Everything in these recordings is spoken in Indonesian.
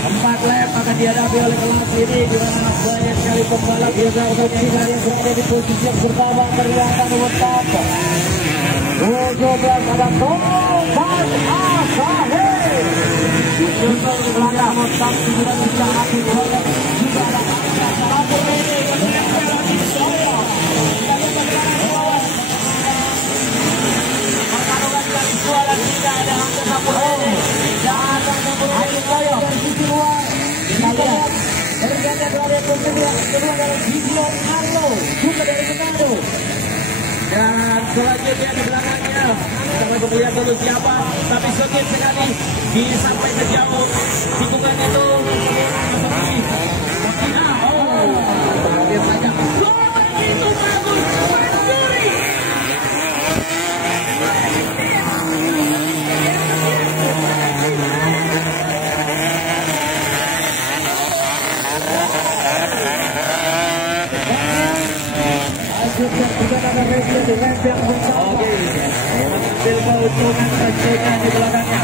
Empat lap akan dihadapi oleh kelas ini, di mana banyak sekali pembalap yang berada di posisi yang pertama terlihat nomor 17 ada Thomas Asahe. Di belakang motor sudah bisa hati juga ada dan selanjutnya di belakangnya kita melihat dulu siapa, tapi sedikit sekali sampai ke jauh tikungan itu seperti kaget saja. Itu bagus, Manjuri. Mengambil keuntungan kencengnya di belakangnya.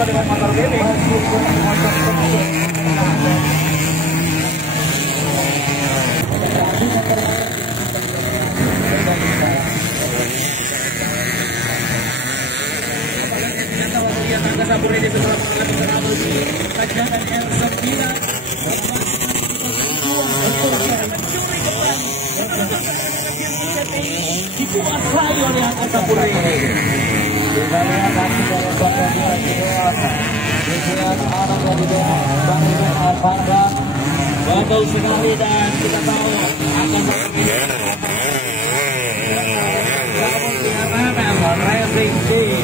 Dengan motor ini dikuasai oleh anggota Puri. Kita lihat nanti dari bagian orang dari Bang Arfanda betul sekali, dan kita tahu akan racing team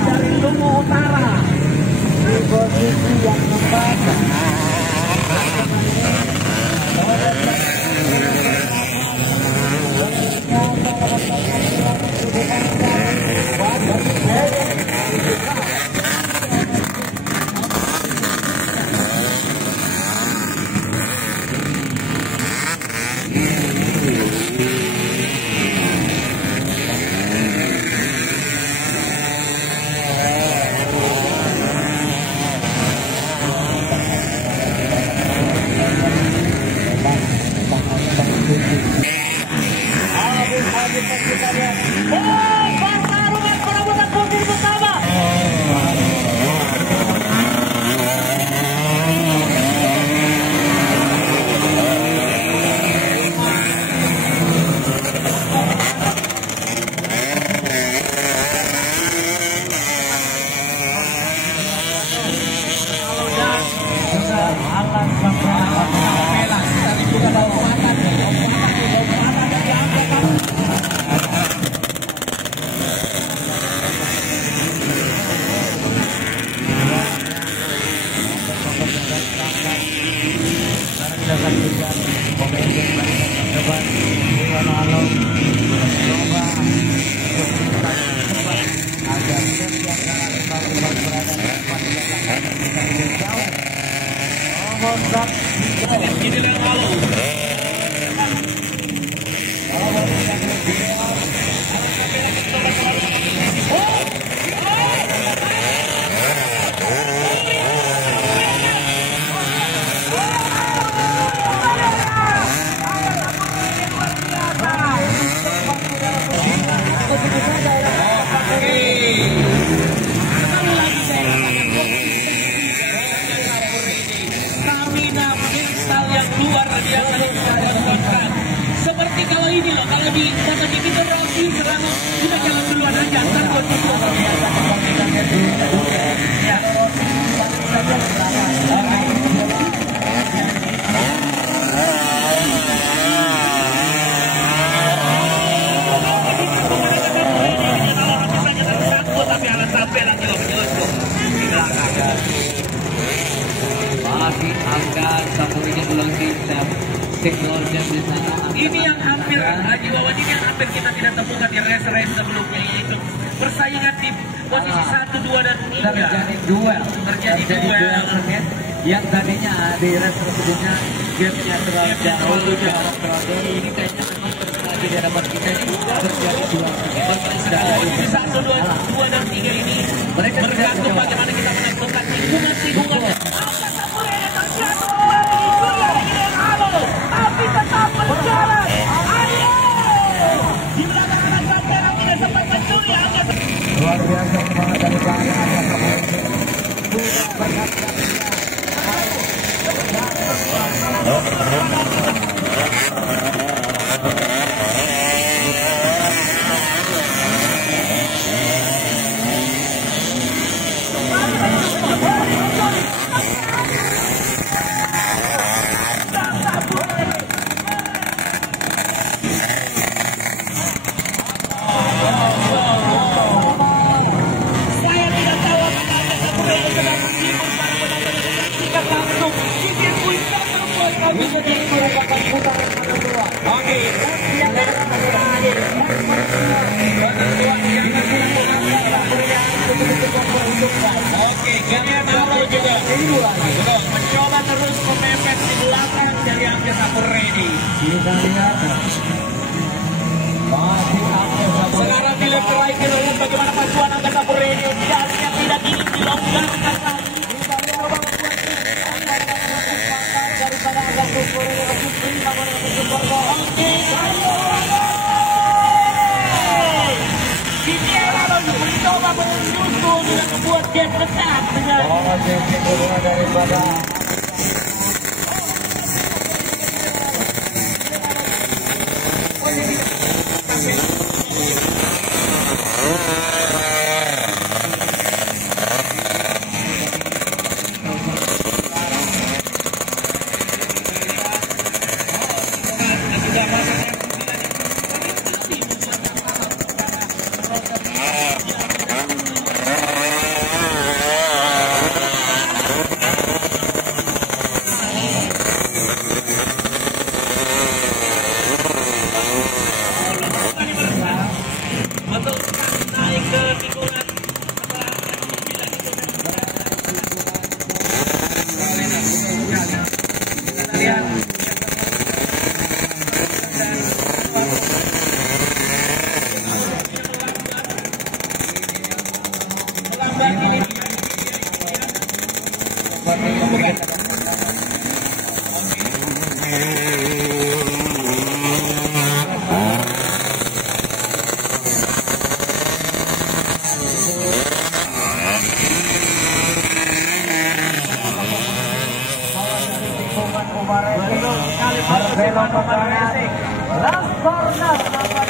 dari Lumu Utara di posisi yang keempat. Seperti kalau ini loh, kalau di MotoGP itu Rossi serang, kita jalan duluan aja, ntar buat itu. Ya. Ini yang hampir Haji Wawan, ini yang hampir kita tidak temukan di race-race sebelumnya, yaitu persaingan di posisi 1, 2, dan 3. Terjadi duel yang tadinya di race sebelumnya gapnya terlalu jauh, ini kayaknya memang terjadi di hadapan kita ini terjadi duel. Posisi 1, 2, dan 3 ini bergantung bagaimana kita menentukan tikungan-tikungannya. Tapi tetap berjalan. Ayo, di belakang anak Gajah tidak sempat mencuri. Luar biasa semangat dari Oke, Ganyan Aro juga mencoba terus memepet di belakang dari Angga Sapuredi. kita lihat Sekarang dilihat terakhir lihat bagaimana pacuan Angga Sapuredi, gasnya tidak ingin dilonggarkan lagi. Daripada agak Oke, mencoba menyusul dengan membuat game dekat dengan kedua daripada naik ke tikungan Belum sekali Barcelona Racing. Las Corner